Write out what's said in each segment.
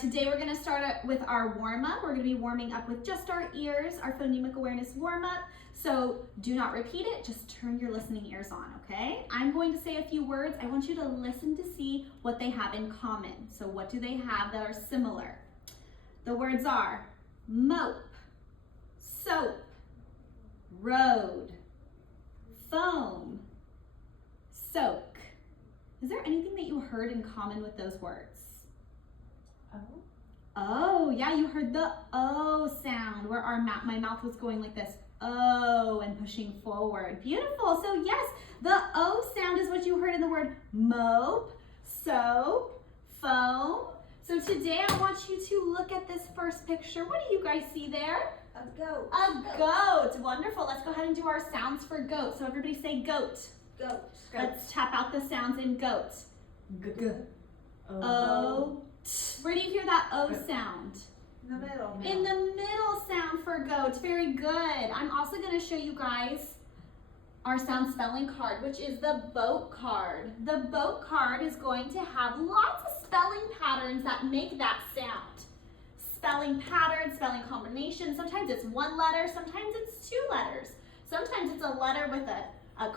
today we're gonna start with our warm-up. We're gonna be warming up with just our ears, our phonemic awareness warm-up. So do not repeat it, just turn your listening ears on, okay? I'm going to say a few words. I want you to listen to see what they have in common. So what do they have that are similar? The words are mope, soap, road, foam, soak. Is there anything that you heard in common with those words? Oh, yeah, you heard the O sound where my mouth was going like this. O and pushing forward. Beautiful. So yes, the O sound is what you heard in the word mope, soap, foam. So today I want you to look at this first picture. What do you guys see there? A goat. A goat. Wonderful. Let's go ahead and do our sounds for goat. So everybody say goat. Goat. Let's tap out the sounds in goat. G. O. T. Where do you hear that O sound? In the middle. In the middle sound for goat. Very good. I'm also going to show you guys our sound spelling card, which is the boat card. The boat card is going to have lots of spelling patterns that make that sound. Spelling patterns, spelling combinations. Sometimes it's one letter, sometimes it's two letters. Sometimes it's a letter with a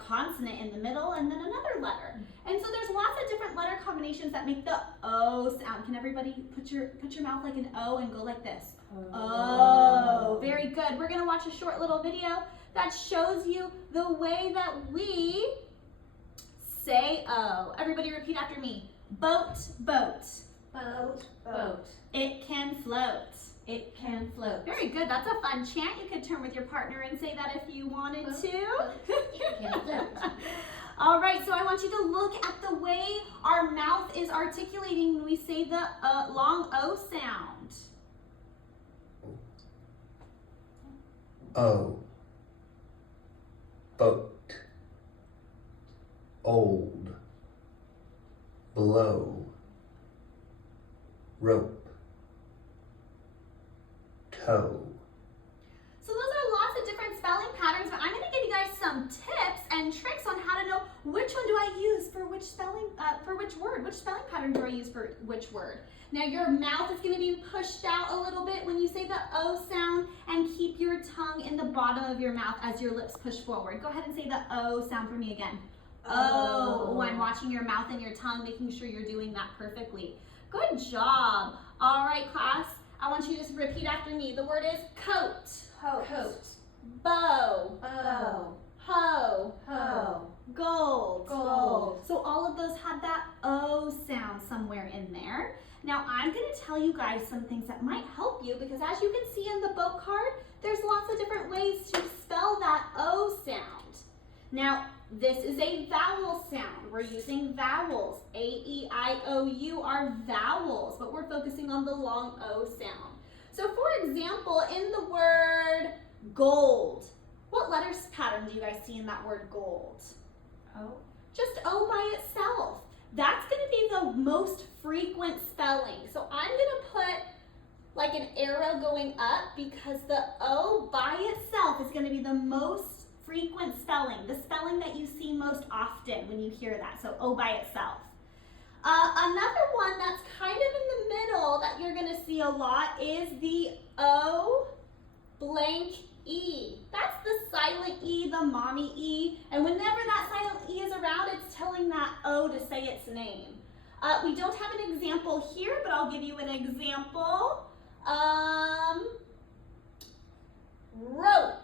consonant in the middle and then another letter. And so there's lots of different letter combinations that make the O sound. Can everybody put your mouth like an O and go like this? Oh, very good. We're gonna watch a short little video that shows you the way that we say O. Everybody repeat after me. Boat, boat. Boat. Boat. It can float. It can float. Very good. That's a fun chant. You could turn with your partner and say that if you wanted to. It can float. All right, so I want you to look at the way our mouth is articulating when we say the long O sound. O. Boat. Old. Blow. Rope. Toe. So those are lots of different spelling patterns, but I'm going to give you guys some tips and tricks on how to know which one do I use for which spelling, for which word, which spelling pattern do I use for which word. Now your mouth is going to be pushed out a little bit when you say the O sound, and keep your tongue in the bottom of your mouth as your lips push forward. Go ahead and say the O sound for me again. Oh, I'm watching your mouth and your tongue, making sure you're doing that perfectly. Good job. All right, class. I want you to just repeat after me. The word is coat. Coat. Bow. Bow. Hoe. Hoe. Gold. Gold. So all of those had that O sound somewhere in there. Now I'm going to tell you guys some things that might help you, because as you can see in the boat card, there's lots of different ways to spell that O sound. Now, this is a vowel sound. We're using vowels. A, E, I, O, U are vowels, but we're focusing on the long O sound. So for example, in the word gold, what letters pattern do you guys see in that word gold? O. Just O by itself. That's going to be the most frequent spelling. So I'm going to put like an arrow going up, because the O by itself is going to be the most frequent spelling, the spelling that you see most often when you hear that. So O by itself. Another one that's kind of in the middle that you're going to see a lot is the O blank E. That's the silent E, the mommy E. And whenever that silent E is around, it's telling that O to say its name. We don't have an example here, but I'll give you an example. Rope.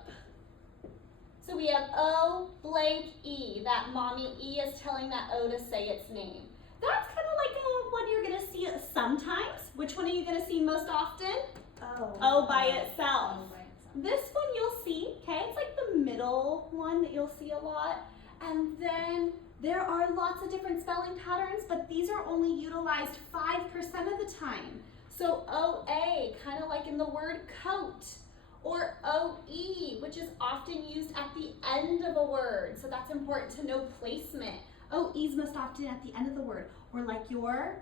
So we have O blank E. That mommy E is telling that O to say its name. That's kind of like one you're going to see sometimes. Which one are you going to see most often? O by itself. This one you'll see, okay? It's like the middle one that you'll see a lot. And then there are lots of different spelling patterns, but these are only utilized 5% of the time. So OA, kind of like in the word coat. Or OE, which is often used at the end of a word. So that's important to know placement. OE is most often at the end of the word. Or like your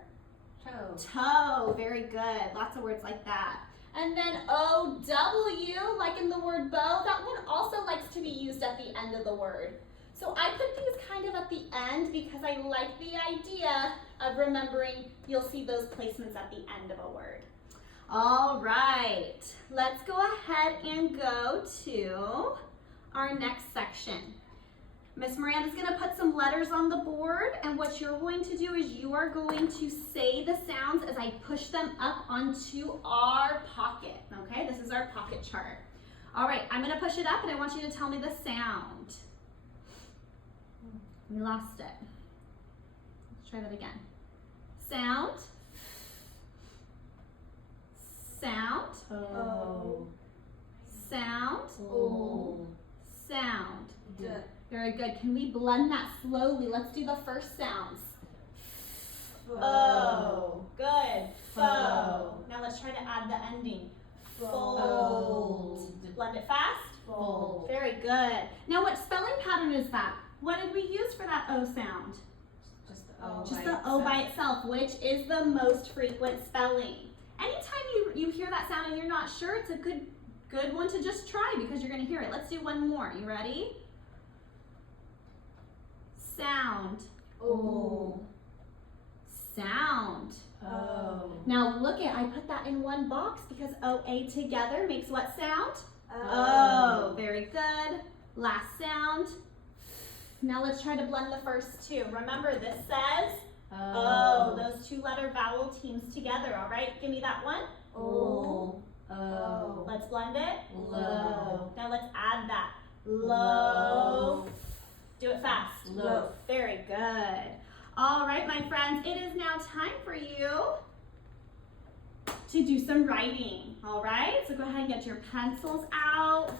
Toe. toe. Very good. Lots of words like that. And then OW, like in the word bow, that one also likes to be used at the end of the word. So I put these kind of at the end because I like the idea of remembering you'll see those placements at the end of a word. All right, let's go ahead and go to our next section. Miss Miranda's gonna put some letters on the board, and what you're going to do is you are going to say the sounds as I push them up onto our pocket, okay? This is our pocket chart. All right, I'm gonna push it up and I want you to tell me the sound. We lost it. Let's try that again. Sound. Sound. Oh. Sound. Oh. Sound. Duh. Very good. Can we blend that slowly? Let's do the first sounds. Oh. Good. Fo. Now let's try to add the ending. Fold. Blend it fast. Fold. Very good. Now what spelling pattern is that? What did we use for that O sound? Just the O. Just the O by itself, which is the most frequent spelling. Anytime you hear that sound and you're not sure, it's a good one to just try because you're going to hear it. Let's do one more. You ready? Sound. Oh. Sound. Oh. Now look at, I put that in one box because O-A together makes what sound? Oh. Very good. Last sound. Now let's try to blend the first two. Remember, this says O. Those two letter vowel teams together, all right? Give me that one. Oh. Oh. Let's blend it. Low. Now let's add that. Low. Do it fast. Low. Very good. All right, my friends, it is now time for you to do some writing. All right, so go ahead and get your pencils out.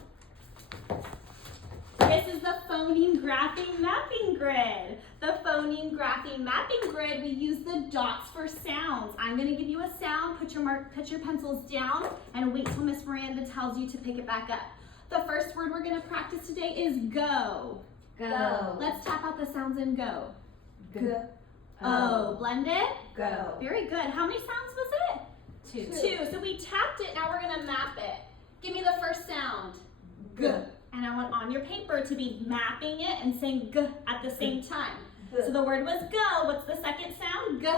This is the phoneme graphing mapping grid. The phoneme graphing mapping grid, we use the dots for sounds. I'm going to give you a sound, put your pencils down, and wait till Miss Miranda tells you to pick it back up. The first word we're going to practice today is go. Go. Let's tap out the sounds and go. Go. Oh, blend it. Go. Very good. How many sounds was it? Two. So we tapped it, now we're going to map it. Give me the first sound. G. And I want on your paper to be mapping it and saying g at the same time. So the word was go. What's the second sound? G.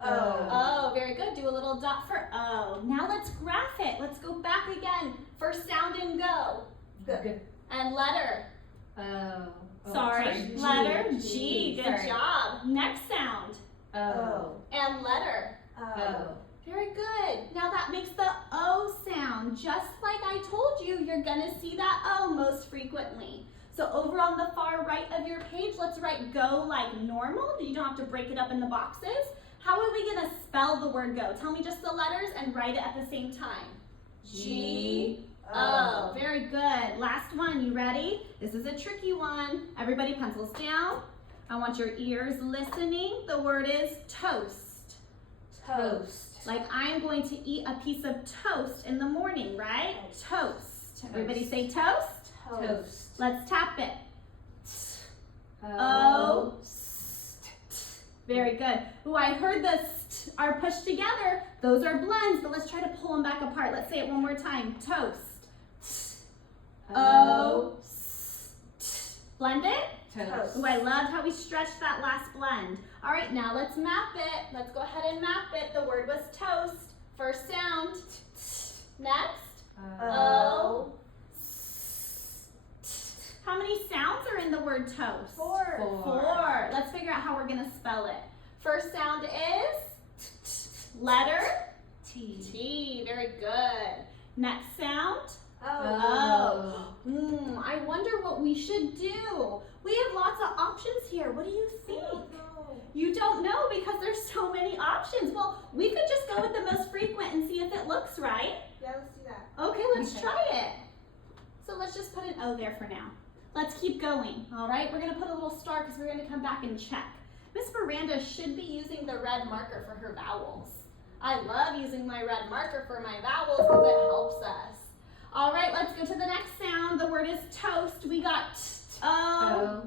Oh. Oh, very good. Do a little dot for O. Now let's graph it. Let's go back again. First sound and go. G. And letter. Oh. Sorry. G. Letter G. Good Sorry. job. Next sound. Oh. And letter. Oh. Very good. Now that makes the O sound. Just like I told you, you're gonna see that O most frequently. So over on the far right of your page, let's write go like normal. You don't have to break it up in the boxes. How are we gonna spell the word go? Tell me just the letters and write it at the same time. G-O. Very good. Last one, you ready? This is a tricky one. Everybody pencils down. I want your ears listening. The word is toast. Toast. Like I am going to eat a piece of toast in the morning, right? Toast. Everybody say toast. Toast. Let's tap it. O. Very good. Ooh, I heard the st are pushed together. Those are blends, but let's try to pull them back apart. Let's say it one more time. Toast. O. Blend it. Toast. Ooh, I loved how we stretched that last blend. All right, now let's map it. Let's go ahead and map it. The word was toast. First sound. Next. O. How many sounds are in the word toast? Four. Let's figure out how we're going to spell it. First sound is letter T. T. Very good. Next sound. O. I wonder what we should do. We have lots of options here. What do you think? You don't know because there's so many options. Well, we could just go with the most frequent and see if it looks right. Yeah, let's do that. Okay, let's try it. So let's just put an O there for now. Let's keep going, all right? We're gonna put a little star because we're gonna come back and check. Miss Miranda should be using the red marker for her vowels. I love using my red marker for my vowels because it helps us. All right, let's go to the next sound. The word is toast. We got O.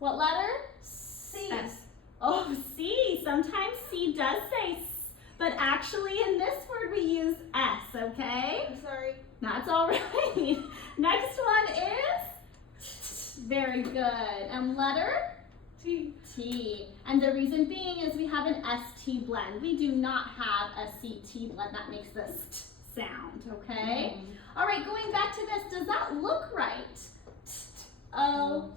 What letter? C. S. Oh, C. Sometimes C does say S, but actually in this word we use S, okay? I'm sorry. That's all right. Next one is very good. And letter T. T. And the reason being is we have an ST blend. We do not have a CT blend that makes this sound, okay? All right, going back to this, does that look right? Oh,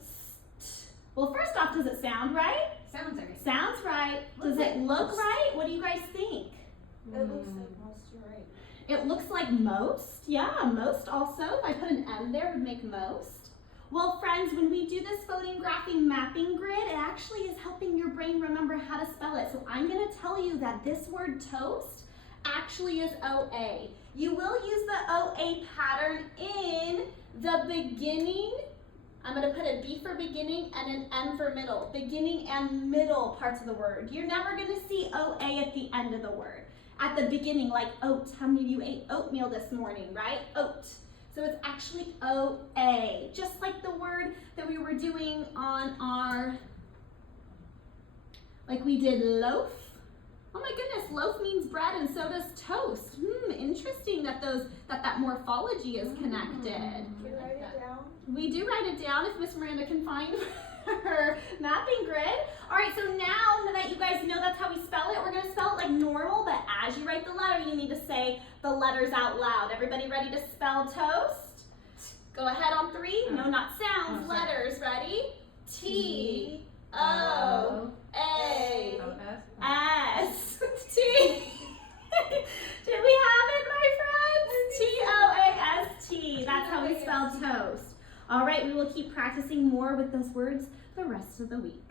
well, first off, does it sound right? Sounds right. Sounds right. Does it look right? What do you guys think? It looks like most, you're right. It looks like most. Yeah, most also. If I put an M there, it would make most. Well, friends, when we do this photography mapping grid, it actually is helping your brain remember how to spell it. So I'm going to tell you that this word toast actually is OA. You will use the OA pattern in the beginning. I'm going to put a B for beginning and an M for middle. Beginning and middle parts of the word. You're never going to see OA at the end of the word. At the beginning, like oat. How many of you ate oatmeal this morning, right? Oat. So it's actually OA, just like the word that we were doing on our, like we did loaf. Oh my goodness, loaf means bread and so does toast. Interesting that that morphology is connected. Can you write it down? We do write it down if Miss Miranda can find her mapping grid. All right, so now that you guys know that's how we spell it, we're gonna spell it like normal, but as you write the letter, you need to say the letters out loud. Everybody ready to spell toast? Go ahead on 3. No, not sounds, Oh, sorry. letters. Ready? T, O, O, A, O, S, S. T. Did we have it, my friends? T-O-A-S-T. That's how we spell toast. All right, we will keep practicing more with those words the rest of the week.